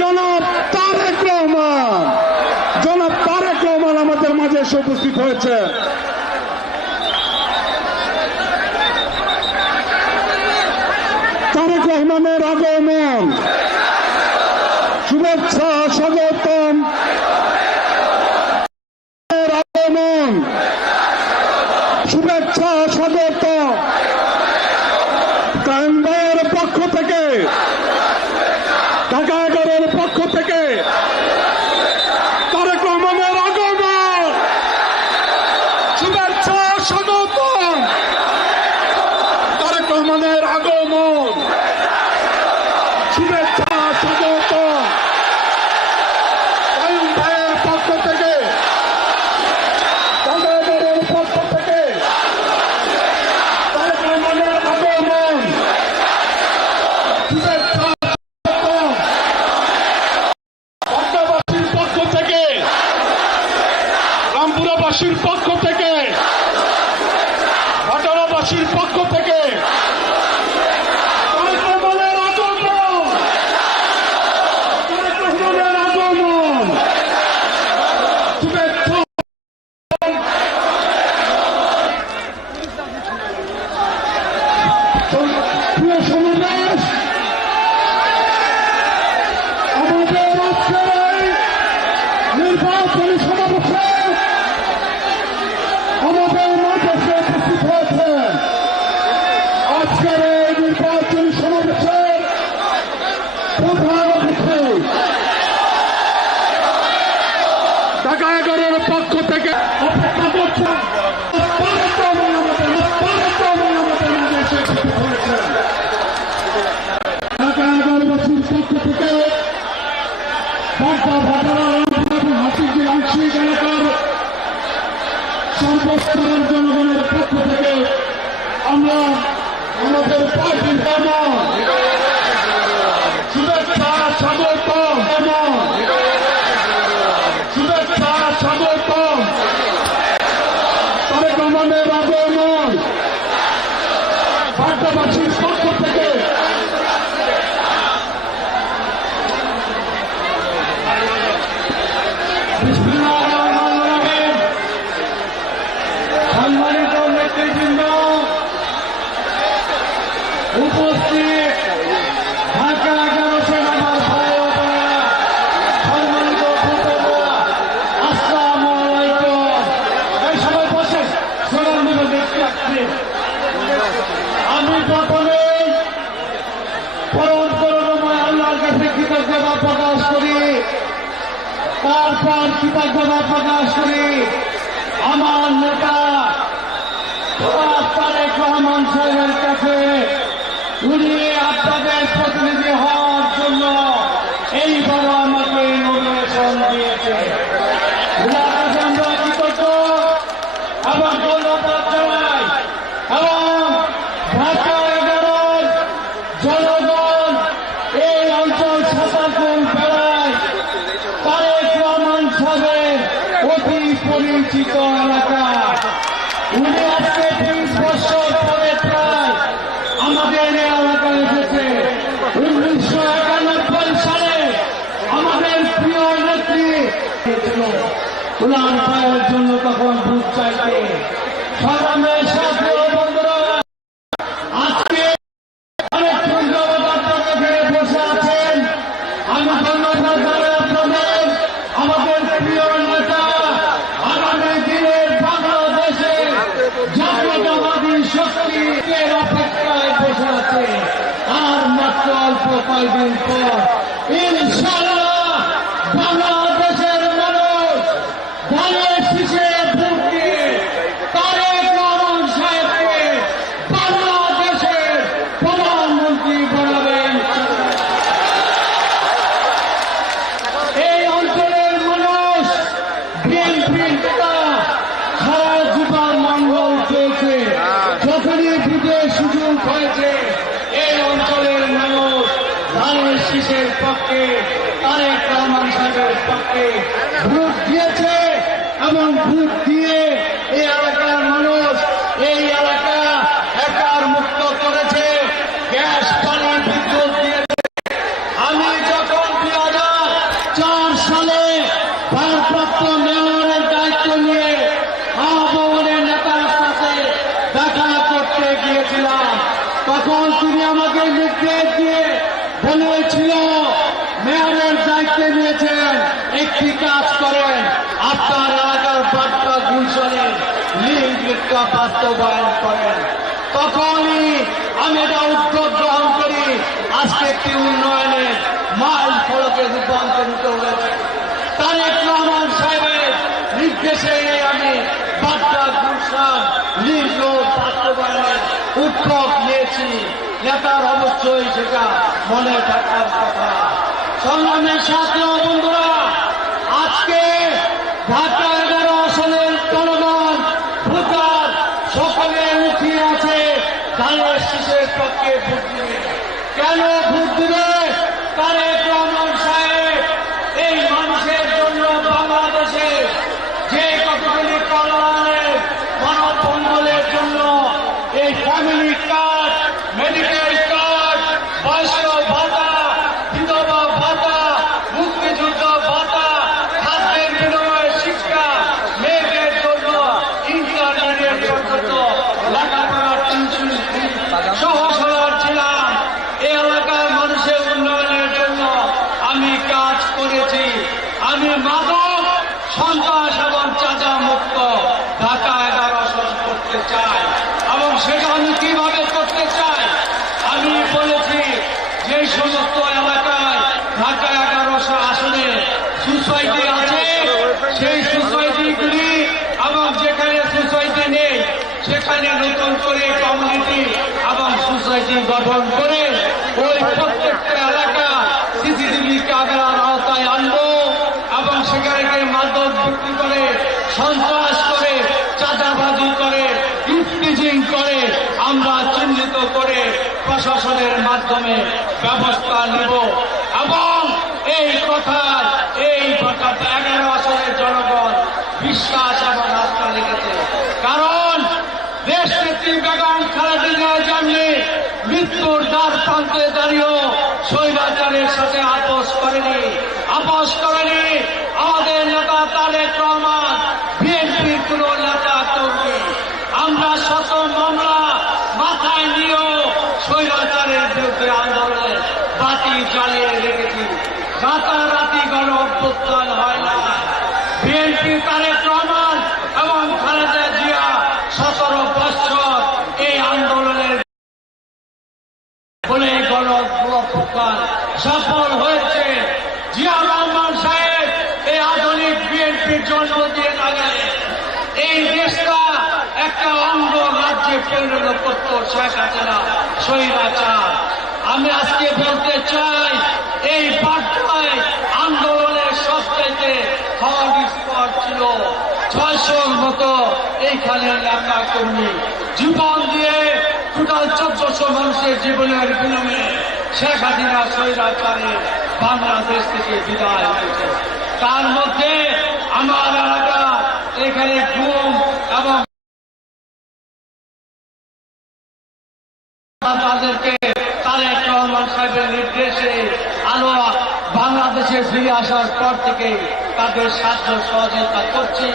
জনাব তারেক রহমান আমাদের মাঝে এসে উপস্থিত হয়েছে। ¡Aquí estamos! সকলে পরম করুণময় আল্লাহর কাছে কৃতজ্ঞতা প্রকাশ করি। তারপর কৃতজ্ঞতা প্রকাশ আমার নেতা তারেক রহমান সাহেবের কাছে উনি আপনাদের প্রতিনিধি হওয়ার জন্য এইভাবে আমাকে নমিনেশন দিয়ে উলান পায়ের জন্য তখন বুঝ চাইতে সব আমরা দেশের পক্ষে তারেক রহমান সাহেবের পক্ষে ভোট দিয়েছে এবং ভোট দিয়ে এই এলাকার মানুষ এই এলাকা একার মুক্ত করেছে গ্যাস পানি বিদ্যুৎ দিয়েছে আমি যখন দুই হাজার চার সালে ভারপ্রাপ্ত মেয়রের দায়িত্ব নিয়ে আহ্বানের নেতার সাথে দেখা করতে গিয়েছিলাম তখন তিনি আমাকে নির্দেশ দিয়ে বলেছিল মেয়রের দায়িত্ব নিয়েছেন একটি কাজ করেন। আপনার এলাকার বার্তা গুলশনের লিঙ্কটা বাস্তবায়ন করেন। তখনই আমি এটা উদ্যোগ গ্রহণ করি, আজকে একটি উন্নয়নের মাইল ফলকে রূপান্তরিত হয়েছে। তারেক রহমান সাহেবের নির্দেশে আমি বার্তা গুলশান লিঙ্ক বাস্তবায়নের উদ্যোগ নিয়েছি। নেতার অবশ্যই সেটা মনে থাকার কথা। সংগ্রামের সাথে বন্ধুরা, আজকে ঢাকা এগারো আসনের জনগণ, ভোটার সকলে উঠিয়ে আছে ধানের শীষের পক্ষে ভোট দিবে। কেন ভোট দিবে? তারেক রহমান সাহেব এই মানুষের জন্য বাংলাদেশে যে কতগুলি কল্যাণের মানব মঙ্গলের জন্য এই ফ্যামিলি কার্ড মেডিকেল কার্ড বয়স্ক ভাতা বিধবা ভাতা মুক্তিযুদ্ধ ভাতা খাদ্যের বিনিময়ে শিক্ষা মেয়েদের জন্য ইন্টারনেটের জন্য লেখাপড়ার টিউশন সহ সরল ছিলাম এই এলাকার মানুষের উন্নয়নের জন্য আমি কাজ করেছি আমি মাদক সন্ত্রাস এবং চাঁদা মুক্ত ঢাকা এগারো সন করতে চাই সেটা আমি কীভাবে করতে চাই আমি বলেছি, যে সমস্ত এলাকায় ঢাকা এগারোশো আসনে সোসাইটি আছে, সেই সোসাইটিগুলি এবং যেখানে সোসাইটি নেই, সেখানে নতুন করে কমিউনিটি এবং সোসাইটি গঠন করে ওই প্রত্যেকটা এলাকা সিসিটিভি ক্যামেরার আওতায় আনব এবং সেখানে মাদক বিক্রি করে সন্ত্রাস করে চাঁদাবাজি করে ইফটিজিং করে আমরা চিহ্নিত করে প্রশাসনের মাধ্যমে ব্যবস্থা নেব এবং এই কথার এই এগারো আসনের জনগণ বিশ্বাস এবং আস্থা রেখেছে। কারণ দেশ নেত্রী বেগম খালেদা জানলে মৃত্যুর দ্বার প্রান্তে দাঁড়িয়েও স্বৈরাচারের সাথে আপোষ করেনি আপোষ করেনি আমাদের নেতা তারেক রহমান বিএনপির কোন নেতা কর্মী আমরা শত মামলা মাথায় নিয়েও স্বৈরাচারের বিরুদ্ধে আন্দোলনে জ্বালিয়ে রেখেছি। রাতারাতি গণ অভ্যুত্থান হয় না। বিএনপি তারেক রহমান এবং খালেদা জিয়া সতেরো বছর এই আন্দোলনের বলে গণ অভ্যুত্থান সফল হয়েছে। জিয়া রহমান সাহেব এই আধুনিক বিএনপির জন্ম দিয়ে থাকেন এই দেশটা একটা অঙ্গ রাজ্যে পরিণত করত শেখ হাসিনা স্বৈরাচার আমি আজকে বলতে চাই, এই বার্তায় আন্দোলনের সবচাইতে হওয়ার স্পট ছিল। ছয়শোর মতো এইখানে নেতা কর্মী। জীবন দিয়ে টোটাল চোদ্দশো মানুষের জীবনের বিনিময়ে শেখ হাসিনা স্বৈরাচারে বাংলাদেশ থেকে বিদায় হয়েছে। তার মধ্যে আমার এলাকা, এখানে ঘুম এবং তাদেরকে তারেক রহমান সাহেবের নির্দেশে আলো বাংলাদেশে ফিরে আসার পর থেকে তাদের সাধ্য সহযোগিতা করছি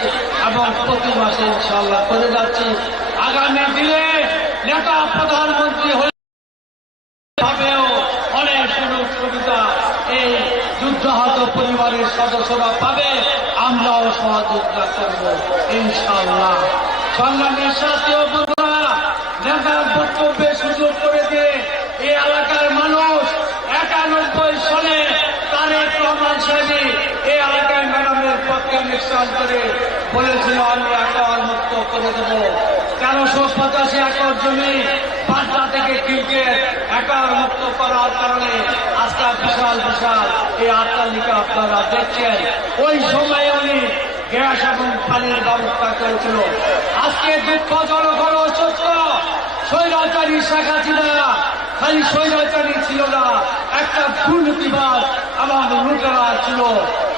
এবং প্রতি মাসে ইনশাল্লাহ করে যাচ্ছি। আগামী দিনে নেতা প্রধানমন্ত্রী হলে অনেক সুযোগ সুবিধা এই যুদ্ধাহত পরিবারের সদস্যরা পাবে। আমরাও সহযোগিতা করব ইনশাল্লাহ সংগ্রামের সাথে নেতার বক্তব্যে সুযোগ করে দিয়ে এই এলাকার মানুষ একানব্বই সালে তারেক রহমান সাহেব এই এলাকায় ম্যাডামের পক্ষে করে বলেছিল মুক্ত করে দেব। পঁচাশি একর জমি? বাড্ডা থেকে মুক্ত করার কারণে আজকে বিশাল বিশাল এই আটটালিকা আপনারা দেখছেন। ওই সময় উনি গ্যাস এবং পানির ব্যবস্থা করেছিল। আজকে দুঃখজনক হলো সত্য স্বৈরাচারী শেখ হাসিনা খালি স্বৈরাচারী ছিল না, একটা দুর্নীতিবাদ ছিল।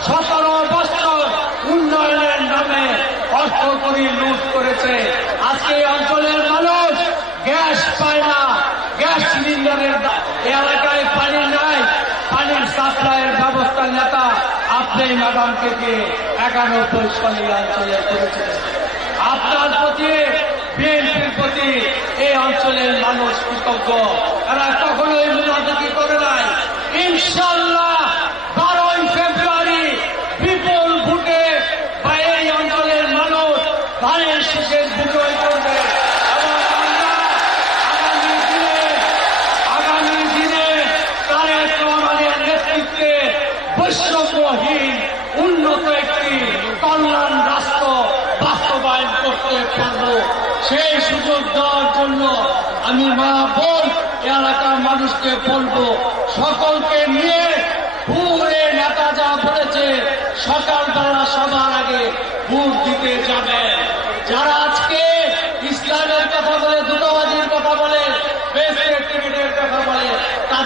সতেরো বছর উন্নয়নের নামে অর্থ করি লুট করেছে। আজকে অঞ্চলের মানুষ গ্যাস পায় না। গ্যাস সিলিন্ডারের এলাকায় পানি নাই। পানির সাপ্লাইয়ের ব্যবস্থা নেতা আপনি ম্যাডামকে থেকে একানব্বই সালে অঞ্চলে করেছিলেন। আপনার প্রতি, বিএনপির প্রতি এই অঞ্চলের মানুষ কৃতজ্ঞ। এরা কখনোই মুনাফিকি করে নাই। ইনশাল্লাহ বারোই ফেব্রুয়ারি বিপুল ভোটে বা এই অঞ্চলের মানুষ ধানের শীষের বিজয় করবে এবং আমরা আগামী দিনে আগামী সেই সুযোগ দেওয়ার জন্য আমি এলাকার মানুষকে বলব, সকলকে নিয়ে নেতা যা বলেছে, সকালবেলা সবার আগে ভোট দিতে যাবে যারা আজকে ইসলামের কথা বলে দূতাবাজির কথা বলে বেশ অ্যাক্টিভিটির কথা বলে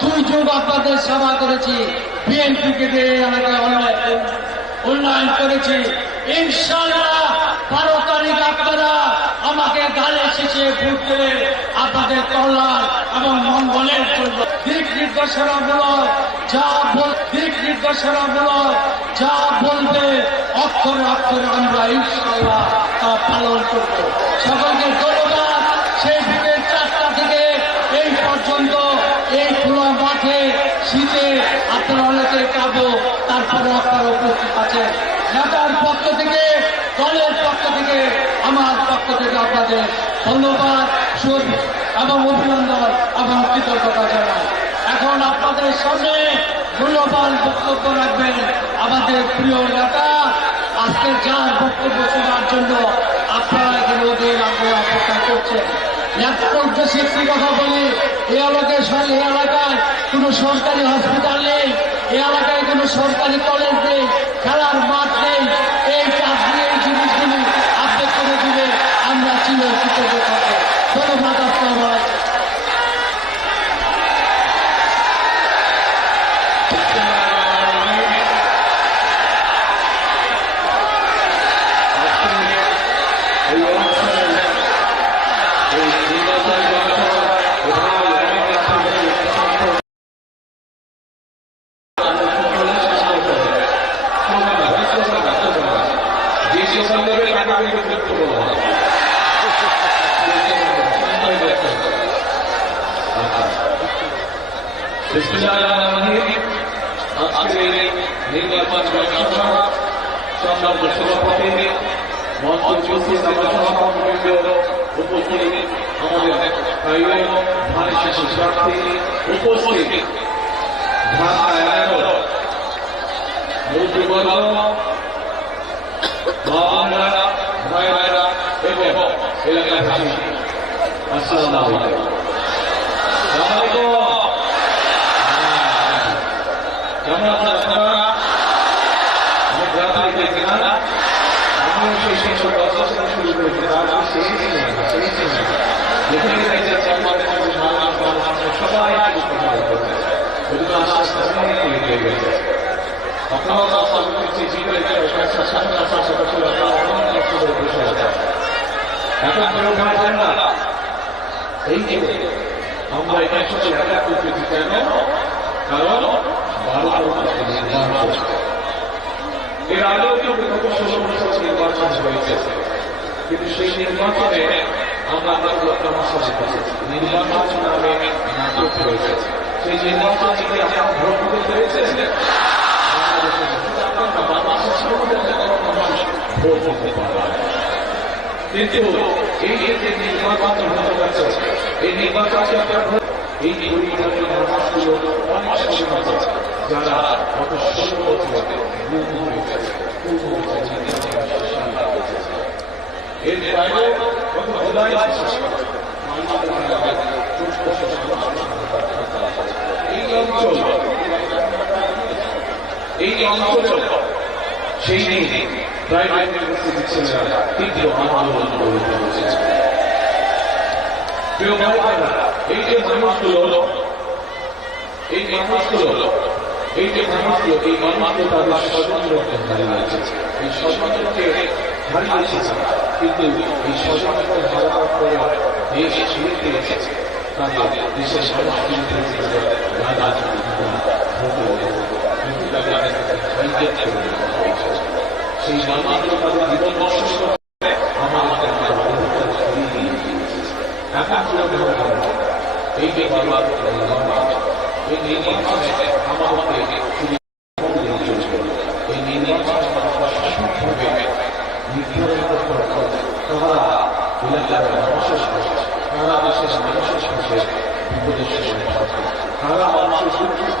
দুই যুগ আপনাদের সেবা করেছি। বিএনপিকে দিয়ে এলাকায় অনেক উন্নয়ন করেছি। ইনশাল্লাহ বারো তারিখ আপনারা আমাকে গালে শেষে ভোট দেবে আপনাদের কল্যাণ এবং মঙ্গলের জন্য দিক নির্দেশনামূলক যা বল, দিক নির্দেশনামূলক যা বলবে অক্ষরে অক্ষরে আমরা ইনশাল্লাহ তা পালন করব। সকলকে ধন্যবাদ সেই বিকেল চারটা থেকে এই পর্যন্ত এই খোলা মাঠে শীতে আপনারা কাবো তারপরে আপনারা উপস্থিত আছেন। নেতার পক্ষ থেকে, দলের পক্ষ থেকে, আমার পক্ষ থেকে আপনাদের ধন্যবাদ এবং অভিনন্দন এবং কৃতজ্ঞতা জানাই। এখন আপনাদের সামনে মূল্যবান বক্তব্য রাখবেন আমাদের প্রিয় নেতা। আজকে যার বক্তব্য শোনার জন্য আপনারা এখানে ওদের আগ্রহ অপেক্ষা করছেন। নেতার উদ্দেশ্যে একটি কথা বলি এই এলাকায় এই এলাকায় কোনো সরকারি হসপিটাল নেই। এলাকায় কোনো সরকারি কলেজ নেই খেলার মাঠ নেই 高校いに、今までね、のと、ま、やめろ。もう、ま、ま、ま、あ、জীবনে কেউ কয়েকটা সাথে আশা আশা করছিল, তারা অনেক কষ্ট করে বসে আছে। এখন ভাবছেন না, এই যে আমরা একসাথে দেখা করতেছি কেন কারণ ভারত নির্বাচন এর বছর কিন্তু সেই নির্বাচনে নির্বাচন নামে নাটক হয়েছে সেই নির্বাচন থেকে আপনারা ভোট দিতে পেরেছেন ভোট দিতে পারে কিন্তু এই যে নির্বাচন হতে যাচ্ছে এই নির্বাচনকে আপনার এই পরিবারের মানুষগুলো অনেক যারা গুম হয়ে গেছে গুম হয়ে গেছে এর বাইরে এই অঞ্চল এই অঞ্চল সেই দিন প্রাইভেট ইউনিভার্সিটি ছেলেরা তীব্র আন্দোলন করে ভাই এই যে মানুষগুলো, এই মানুষগুলো এই মানুষগুলো এই মানুষগুলো তাদের এই স্বতন্ত্রকে হারিয়েছে কিন্তু এই স্বতন্ত্রকে হারাবার পরে দেশ ছেড়ে দিয়েছে তাদের দেশের করে সেই মানুষগুলো তাদের জীবন নষ্ট করে আমাদের অধিকার ফিরিয়ে দিয়ে দিয়েছে। এখন কীভাবে হবে? এই যে বাবা এই নির্বাচনে আমাদেরকে শুধু ভোট দিয়ে চলবে। এই নির্বাচনে আমরা সঠিকভাবে নির্ধারণ করতে হবে। তারা এলাকার মানুষের সাথে, তারা দেশের মানুষের সাথে বিপদের সময় থাকে। তারা মানুষের দুঃখ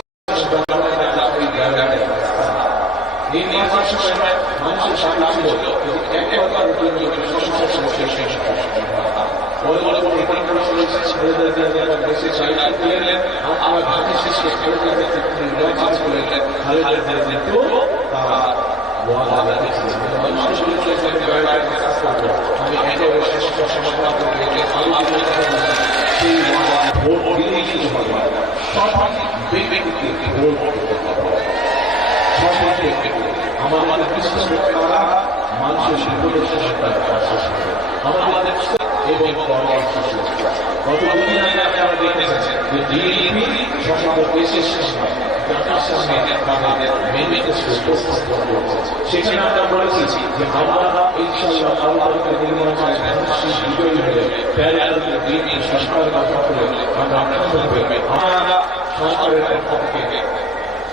আমার ধানের শেষে ছেলেদের নির্বাচন করলেন খালেদের নেতৃত্ব তারা ওয়াদা রেখেছিলেন মানুষ বলেছিলেন বাইরে কাজ করব আমি শেষ সমাধান করে আমাদের বিশ্বাস করা মানুষের বিপদের সরকার আমাদের এবং পরামর্শ গত আগে আপনারা দেখেছেন যে ডিএপি সমগ্র দেশের সামনে জাতির সামনে তাদের ম্যানিফেস্টো উপস্থাপন করেছে সেখানে আমরা বলেছি যে আমরা ইনশাআল্লাহ আরও তাদের নির্বাচনে বিজয়ী হলে প্যারিয়ারকে ডিএপি সরকার গঠন করে আমরা আমরা সরকারের পক্ষ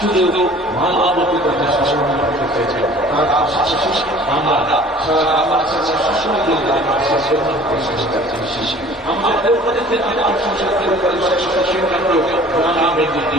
শুধু মানবতার কথা স্মরণ করতে চাইছি তার পাশাপাশি আমরা সারা বাংলাদেশের সবসময় আমরা আমাদের পরিবারের থেকে আমরা সংসার করে পরিবারের সদস্য আমরা গ্রামের যে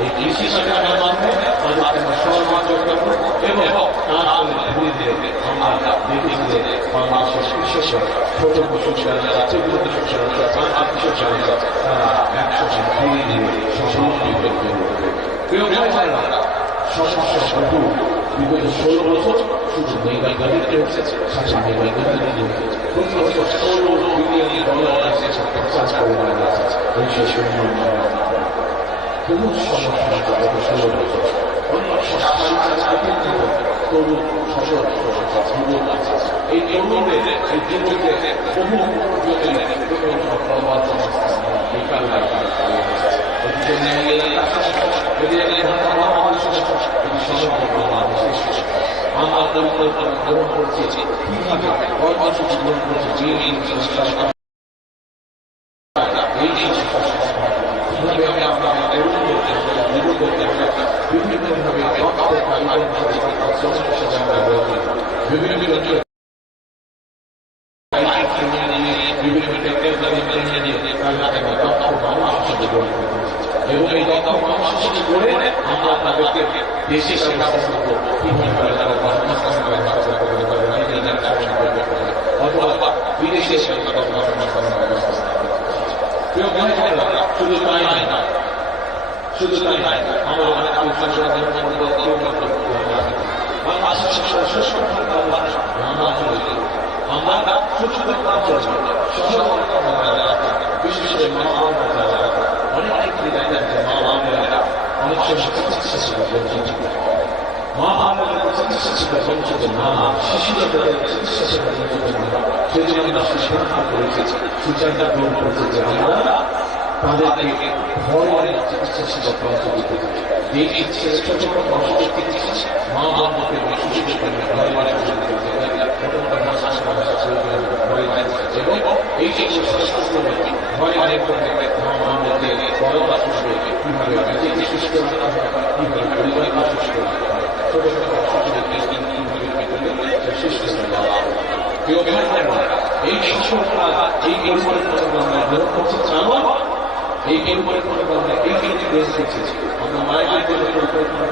এই কৃষি শিক্ষার মাধ্যমে আমরা সর্বাঞ্চল করব এবং তারপরে ধীরে ধীরে আমরা দেখেছি যে বাংলাদেশের কৃষক ছোট কৃষক যারা চার কৃষক যারা তারা একসাথে ধীরে ধীরে সমাজকে করতে হবে প্রিয় বছর শুধু মেগা গাড়িতে সাথে মেগা গাড়িতে বছর ষোলো বিলিয়ন ডলার এসেছে চাকরি কিন্তু তরুণ সফল যুবক আছে এই তরুণদের এই যুবকদের বহু বাংলাদেশে আমরা গ্রহণ করছি কীভাবে যে এই সংস্কার এই কীভাবে আমরা আমরা তরুণদেরকে যুবকদেরকে আমরা বিভিন্নভাবে দক্ষ কারিগর হিসেবে আমরা গড়ে তুলব। বিভিন্ন অঞ্চলে বিভিন্ন টেকনোলজি ট্রেনিং দিয়ে তাদেরকে আমরা দক্ষ মানুষ হিসেবে গড়ে তুলব। এবং এই দক্ষ মানুষ হিসেবে গড়ে আমরা তাদেরকে দেশে সেবা করব কীভাবে তারা কর্মসংস্থান ব্যবস্থা করতে পারে নিজেদের ব্যবসা করতে পারে অথবা বিদেশে সেবা কর্মসংস্থান ব্যবস্থা প্রিয় ভাই বোনেরা, শুধু তাই নয় শুধু তাই নয় আমরা অনেক আলোচনা আমরা ছোট ছোট কাজ বিশেষ করে মা বাবা যারা অনেক ক্ষেত্রে দেখা যায় মা বাবারা অনেক সময় চিকিৎসা সেবা বঞ্চিত মা বাবারা চিকিৎসা সেবা বঞ্চিত না শিশুরা তাদের চিকিৎসা সেবা বঞ্চিত না সেই জন্য আমরা সিদ্ধান্ত করেছি সুচারটা গ্রহণ করেছে যে আমরা তাদেরকে ঘরোয়া চিকিৎসা সেবা প্রাপ্ত দিতে যে চিকিৎসা ছোট চিকিৎসা মা বাবাকে শিশুদের জন্য ঘরোয়া এবং এই যে স্বাস্থ্যগুলো ঘরে অনেক মা বাবাকে করবে নিজেকে সুস্থ কীভাবে সুস্থ সুস্থ বোনেরা, এই শিশুরা এই পরিকল্পনা আমরা গ্রহণ করছি কারণ এই পরিকল্পনা আমরা এই ক্ষেত্রে গ্রহণ করছি আমরা মায়ের পরিকল্পনা পরিকল্পনা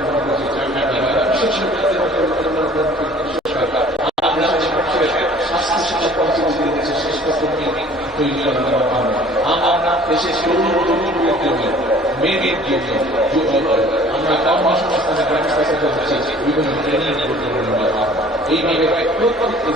আমরা দেশের তরুণ তরুণদের জন্য মেয়েদের জন্য আমরা কর্মসংস্থানের ব্যবস্থা করছি বিভিন্ন ট্রেনিং এইভাবে পরিকল্পনা